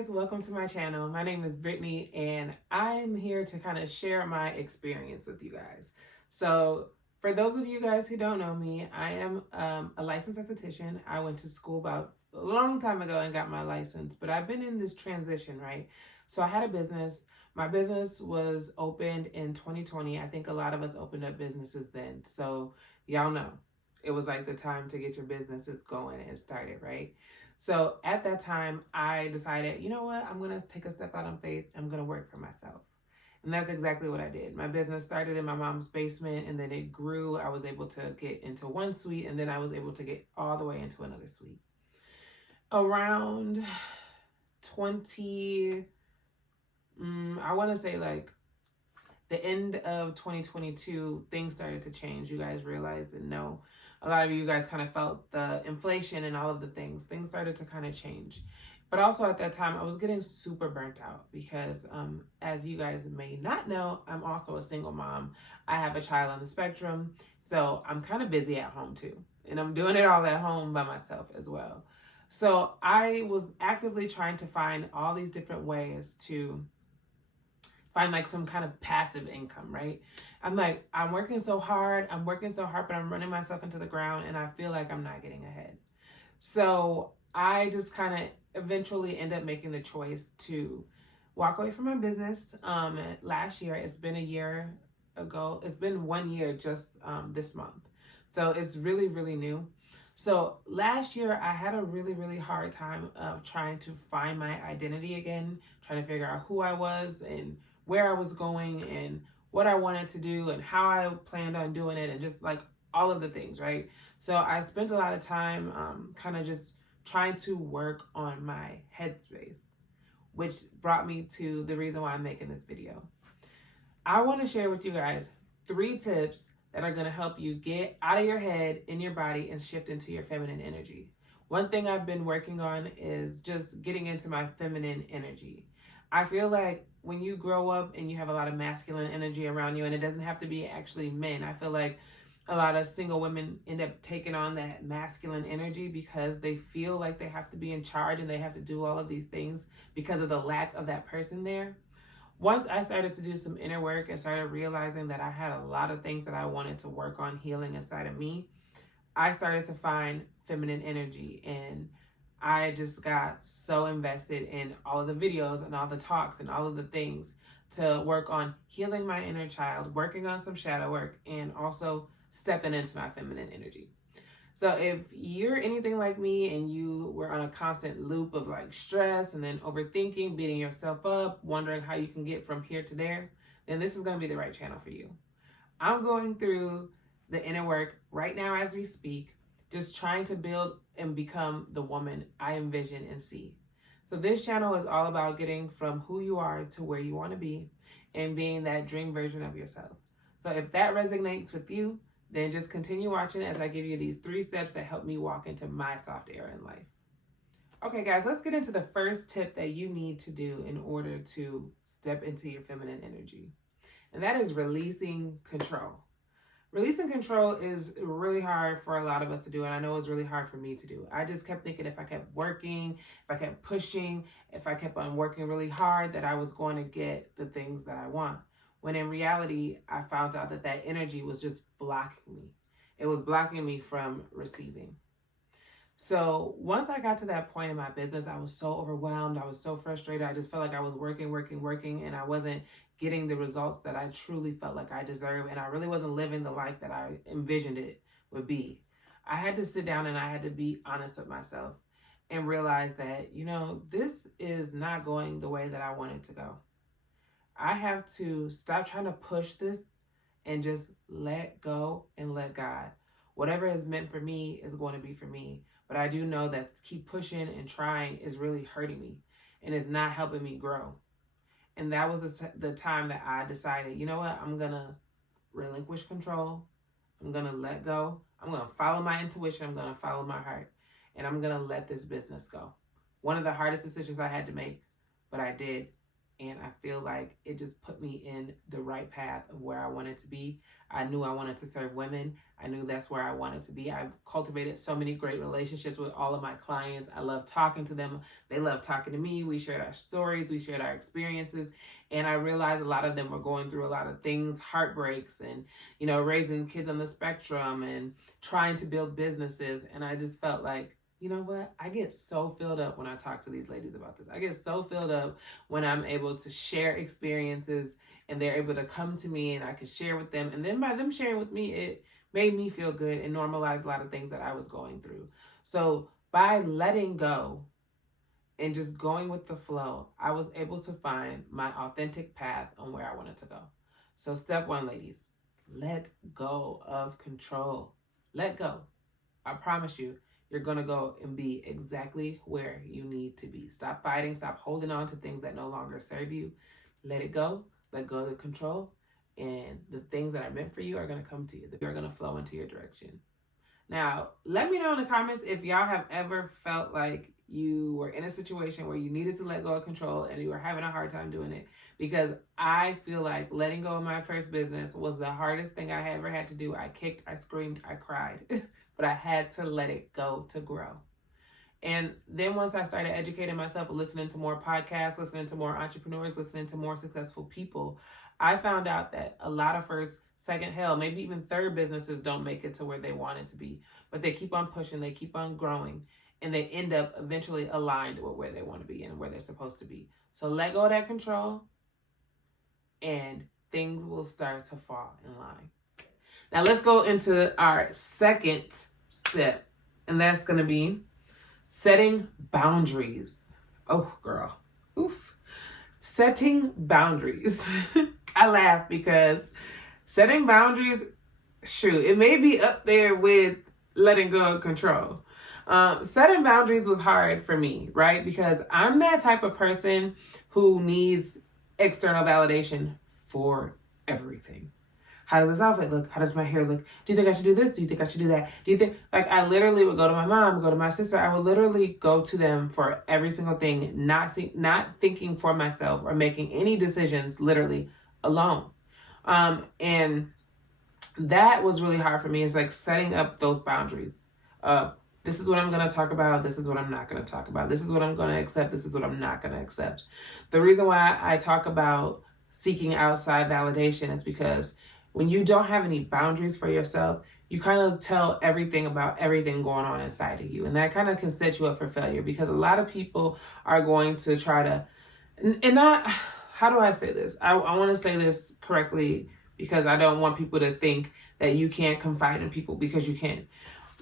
guys, welcome to my channel. My name is Brittany and I'm here to kind of share my experience with you guys. So for those of you guys who don't know me, I am a licensed esthetician. I went to school about a long time ago and got my license, but I've been in this transition, right? So I had a business. My business was opened in 2020. I think a lot of us opened up businesses then. So y'all know it was like the time to get your businesses going and started, right? So at that time, I decided, you know what? I'm going to take a step out on faith. I'm going to work for myself. And that's exactly what I did. My business started in my mom's basement and then it grew. I was able to get into one suite and then I was able to get all the way into another suite. Around 20, I want to say like the end of 2022, things started to change. You guys realized and know. A lot of you guys kind of felt the inflation and all of the things. Things started to kind of change. But also at that time, I was getting super burnt out because, as you guys may not know, I'm also a single mom. I have a child on the spectrum, so I'm kind of busy at home too. And I'm doing it all at home by myself as well. So I was actively trying to find all these different ways to find like some kind of passive income, right? I'm like, I'm working so hard, but I'm running myself into the ground and I feel like I'm not getting ahead. So I just kind of eventually end up making the choice to walk away from my business. Last year, it's been a year ago. It's been 1 year just this month. So it's really, really new. So last year, I had a really, really hard time of trying to find my identity again, trying to figure out who I was and where I was going and what I wanted to do and how I planned on doing it and just like all of the things, right? So I spent a lot of time kind of just trying to work on my headspace, which brought me to the reason why I'm making this video. I want to share with you guys 3 tips that are going to help you get out of your head, in your body, and shift into your feminine energy. One thing I've been working on is just getting into my feminine energy. I feel like when you grow up and you have a lot of masculine energy around you, and it doesn't have to be actually men, I feel like a lot of single women end up taking on that masculine energy because they feel like they have to be in charge and they have to do all of these things because of the lack of that person there. Once I started to do some inner work and started realizing that I had a lot of things that I wanted to work on healing inside of me, I started to find feminine energy, and I just got so invested in all of the videos and all the talks and all of the things to work on healing my inner child, working on some shadow work, and also stepping into my feminine energy. So if you're anything like me and you were on a constant loop of like stress and then overthinking, beating yourself up, wondering how you can get from here to there, then this is going to be the right channel for you. I'm going through the inner work right now as we speak, just trying to build and become the woman I envision and see. So this channel is all about getting from who you are to where you want to be and being that dream version of yourself. So if that resonates with you, then just continue watching as I give you these 3 steps that help me walk into my soft era in life. Okay, guys, let's get into the first tip that you need to do in order to step into your feminine energy. And that is releasing control. Releasing control is really hard for a lot of us to do, and I know it's really hard for me to do. I just kept thinking if I kept working, if I kept pushing, if I kept on working really hard, that I was going to get the things that I want. When in reality, I found out that that energy was just blocking me. It was blocking me from receiving. So once I got to that point in my business, I was so overwhelmed. I was so frustrated. I just felt like I was working, and I wasn't getting the results that I truly felt like I deserved. And I really wasn't living the life that I envisioned it would be. I had to sit down and I had to be honest with myself and realize that, you know, this is not going the way that I want it to go. I have to stop trying to push this and just let go and let God. Whatever is meant for me is going to be for me. But I do know that keep pushing and trying is really hurting me and is not helping me grow. And that was the time that I decided, you know what, I'm going to relinquish control. I'm going to let go. I'm going to follow my intuition. I'm going to follow my heart. And I'm going to let this business go. One of the hardest decisions I had to make, but I did. And I feel like it just put me in the right path of where I wanted to be. I knew I wanted to serve women. I knew that's where I wanted to be. I've cultivated so many great relationships with all of my clients. I love talking to them. They love talking to me. We shared our stories. We shared our experiences. And I realized a lot of them were going through a lot of things, heartbreaks, and, raising kids on the spectrum and trying to build businesses. And I just felt like, you know what? I get so filled up when I talk to these ladies about this. I get so filled up when I'm able to share experiences and they're able to come to me and I can share with them. And then by them sharing with me, it made me feel good and normalized a lot of things that I was going through. So by letting go and just going with the flow, I was able to find my authentic path on where I wanted to go. So step one, ladies, let go of control. Let go. I promise you, you're going to go and be exactly where you need to be. Stop fighting. Stop holding on to things that no longer serve you. Let it go. Let go of the control. And the things that are meant for you are going to come to you. They're going to flow into your direction. Now, let me know in the comments if y'all have ever felt like you were in a situation where you needed to let go of control and you were having a hard time doing it. Because I feel like letting go of my first business was the hardest thing I ever had to do. I kicked, I screamed, I cried. But I had to let it go to grow. And then once I started educating myself, listening to more podcasts, listening to more entrepreneurs, listening to more successful people, I found out that a lot of first, second, hell, maybe even third businesses don't make it to where they want it to be. But they keep on pushing, they keep on growing, and they end up eventually aligned with where they want to be and where they're supposed to be. So let go of that control and things will start to fall in line. Now let's go into our second step, and that's going to be setting boundaries. Oh, girl. Oof. Setting boundaries. I laugh because setting boundaries, shoot, it may be up there with letting go of control. Setting boundaries was hard for me, right? Because I'm that type of person who needs external validation for everything. How does this outfit look? How does my hair look? Do you think I should do this? Do you think I should do that? Do you think, I literally would go to my mom, go to my sister. I would literally go to them for every single thing, not thinking for myself or making any decisions literally alone. And that was really hard for me. It's like setting up those boundaries. This is what I'm going to talk about. This is what I'm not going to talk about. This is what I'm going to accept. This is what I'm not going to accept. The reason why I talk about seeking outside validation is because when you don't have any boundaries for yourself, you kind of tell everything about everything going on inside of you. And that kind of can set you up for failure because a lot of people are going to try to, and not, how do I say this? I want to say this correctly because I don't want people to think that you can't confide in people because you can.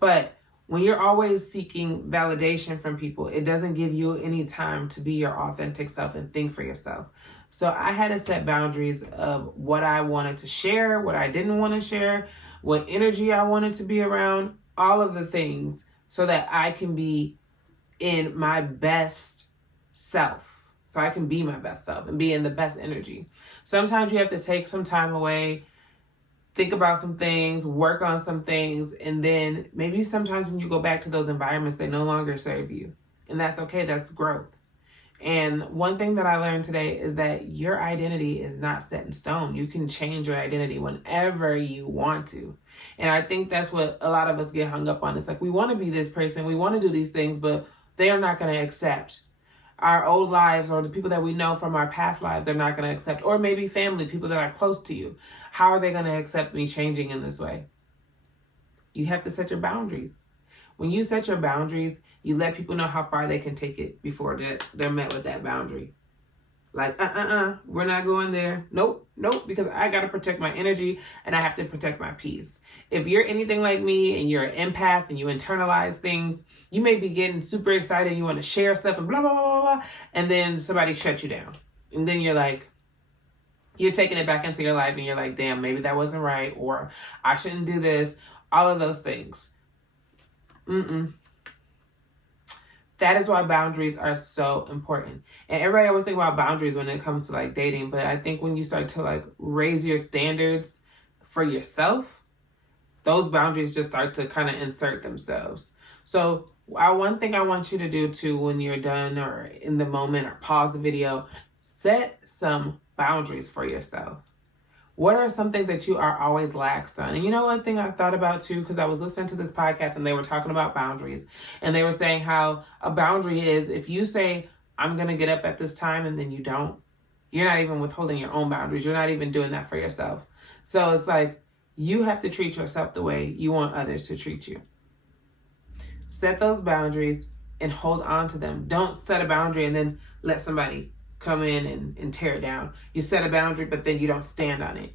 But when you're always seeking validation from people, it doesn't give you any time to be your authentic self and think for yourself. So I had to set boundaries of what I wanted to share, what I didn't want to share, what energy I wanted to be around, all of the things so that I can be in my best self. So I can be my best self and be in the best energy. Sometimes you have to take some time away, think about some things, work on some things, and then maybe sometimes when you go back to those environments, they no longer serve you. And that's okay, that's growth. And one thing that I learned today is that your identity is not set in stone. You can change your identity whenever you want to. And I think that's what a lot of us get hung up on. It's like we want to be this person, we want to do these things, but they are not going to accept our old lives or the people that we know from our past lives. They're not going to accept, or maybe family, people that are close to you. How are they going to accept me changing in this way? You have to set your boundaries. When you set your boundaries, you let people know how far they can take it before they're met with that boundary. Like, we're not going there. Nope, because I got to protect my energy and I have to protect my peace. If you're anything like me and you're an empath and you internalize things, you may be getting super excited and you want to share stuff and blah, blah, blah, blah, and then somebody shuts you down. And then you're like, you're taking it back into your life and you're like, damn, maybe that wasn't right, or I shouldn't do this. All of those things. That is why boundaries are so important. And everybody always think about boundaries when it comes to like dating, but I think when you start to like raise your standards for yourself, those boundaries just start to kind of insert themselves. So one thing I want you to do too when you're done or in the moment, or pause the video, set some boundaries for yourself. What are some things that you are always laxed on? And you know, one thing I thought about too, because I was listening to this podcast and they were talking about boundaries, and they were saying how a boundary is if you say, I'm going to get up at this time, and then you don't, you're not even withholding your own boundaries. You're not even doing that for yourself. So it's like you have to treat yourself the way you want others to treat you. Set those boundaries and hold on to them. Don't set a boundary and then let somebody come in and tear it down. You set a boundary, but then you don't stand on it.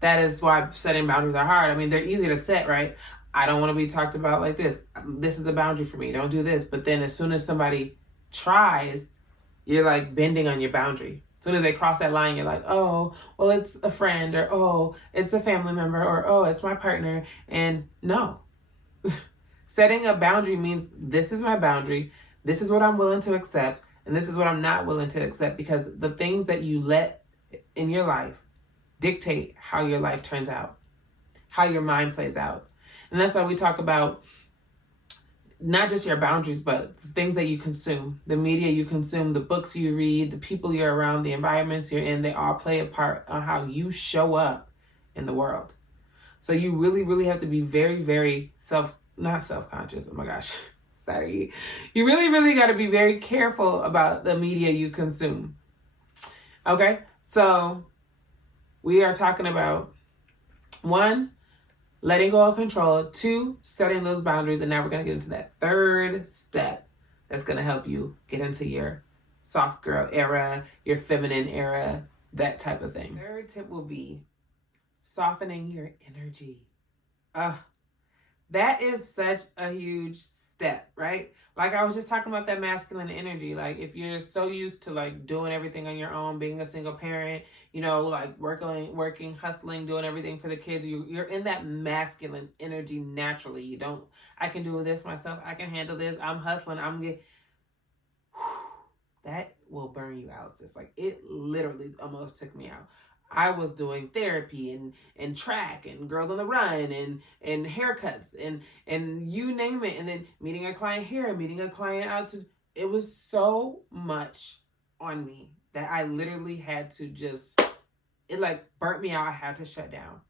That is why setting boundaries are hard. I mean, they're easy to set, right? I don't want to be talked about like this. This is a boundary for me. Don't do this. But then as soon as somebody tries, you're like bending on your boundary. As soon as they cross that line, you're like, oh, well, it's a friend, or oh, it's a family member, or oh, it's my partner. And no. Setting a boundary means this is my boundary. This is what I'm willing to accept. And this is what I'm not willing to accept, because the things that you let in your life dictate how your life turns out, how your mind plays out. And that's why we talk about not just your boundaries, but things that you consume, the media you consume, the books you read, the people you're around, the environments you're in. They all play a part on how you show up in the world. So you really, really have to be very, very not self-conscious. Oh my gosh. Sorry. You really, really got to be very careful about the media you consume. Okay? So we are talking about 1, letting go of control. 2, setting those boundaries. And now we're going to get into that third step that's going to help you get into your soft girl era, your feminine era, that type of thing. Third tip will be softening your energy. That is such a huge step, right? Like I was just talking about that masculine energy. Like if you're so used to like doing everything on your own, being a single parent, you know, like working, hustling, doing everything for the kids, you're in that masculine energy naturally. I can do this myself. I can handle this. I'm hustling. That will burn you out, sis. Like it literally almost took me out. I was doing therapy and track and Girls on the Run and haircuts and you name it. And then meeting a client here, meeting a client out to, it was so much on me that I literally had to it like burnt me out. I had to shut down.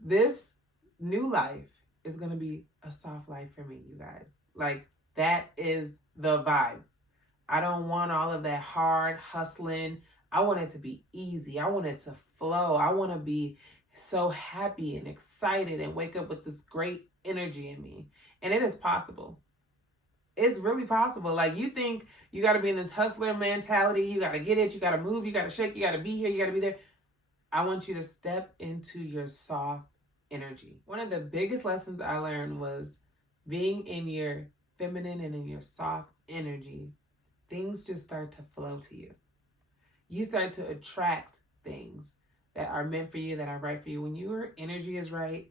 This new life is going to be a soft life for me, you guys. Like that is the vibe. I don't want all of that hard hustling. I want it to be easy. I want it to flow. I want to be so happy and excited and wake up with this great energy in me. And it is possible. It's really possible. Like you think you got to be in this hustler mentality. You got to get it. You got to move. You got to shake. You got to be here. You got to be there. I want you to step into your soft energy. One of the biggest lessons I learned was being in your feminine and in your soft energy. Things just start to flow to you. You start to attract things that are meant for you, that are right for you. When your energy is right,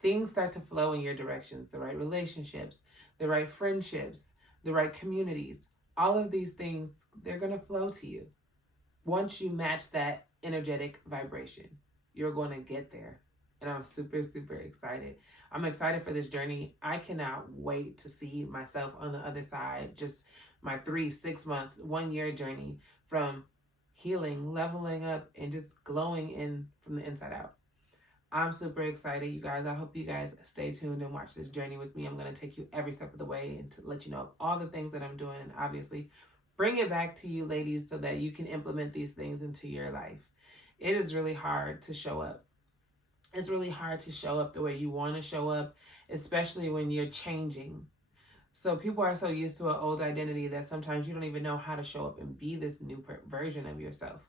things start to flow in your directions. The right relationships, the right friendships, the right communities. All of these things, they're going to flow to you. Once you match that energetic vibration, you're going to get there. And I'm super, super excited. I'm excited for this journey. I cannot wait to see myself on the other side. Just my 3, 6 months, 1 year journey from healing, leveling up, and just glowing in from the inside out. I'm super excited, you guys. I hope you guys stay tuned and watch this journey with me. I'm going to take you every step of the way and to let you know all the things that I'm doing, and obviously bring it back to you ladies so that you can implement these things into your life. It is really hard to show up. It's really hard to show up the way you want to show up, especially when you're changing. So people are so used to an old identity that sometimes you don't even know how to show up and be this new version of yourself.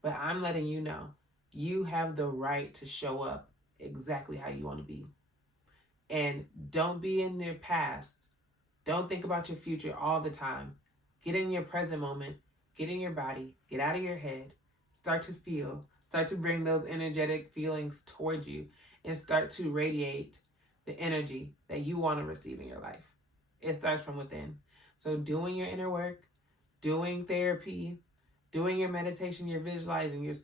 But I'm letting you know, you have the right to show up exactly how you want to be. And don't be in your past. Don't think about your future all the time. Get in your present moment. Get in your body. Get out of your head. Start to feel. Start to bring those energetic feelings towards you and start to radiate the energy that you want to receive in your life. It starts from within. So doing your inner work, doing therapy, doing your meditation, your visualizing, your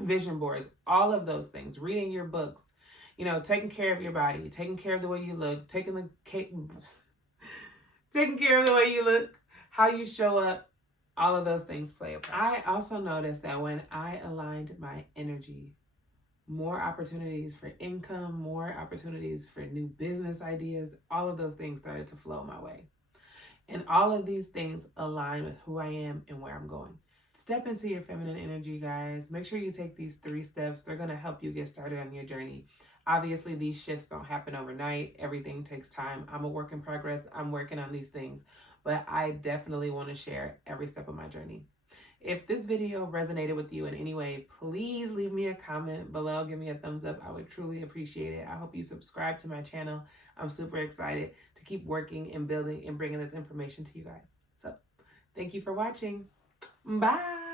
vision boards, all of those things, reading your books, taking care of your body, taking care of the way you look, taking care of the way you look, how you show up, All of those things play a part. I also noticed that when I aligned my energy, more opportunities for income, more opportunities for new business ideas, all of those things started to flow my way. And all of these things align with who I am and where I'm going. Step into your feminine energy, guys. Make sure you take these 3 steps. They're going to help you get started on your journey. Obviously, these shifts don't happen overnight. Everything takes time. I'm a work in progress. I'm working on these things. But I definitely want to share every step of my journey. If this video resonated with you in any way, please leave me a comment below. Give me a thumbs up. I would truly appreciate it. I hope you subscribe to my channel. I'm super excited to keep working and building and bringing this information to you guys. So thank you for watching. Bye.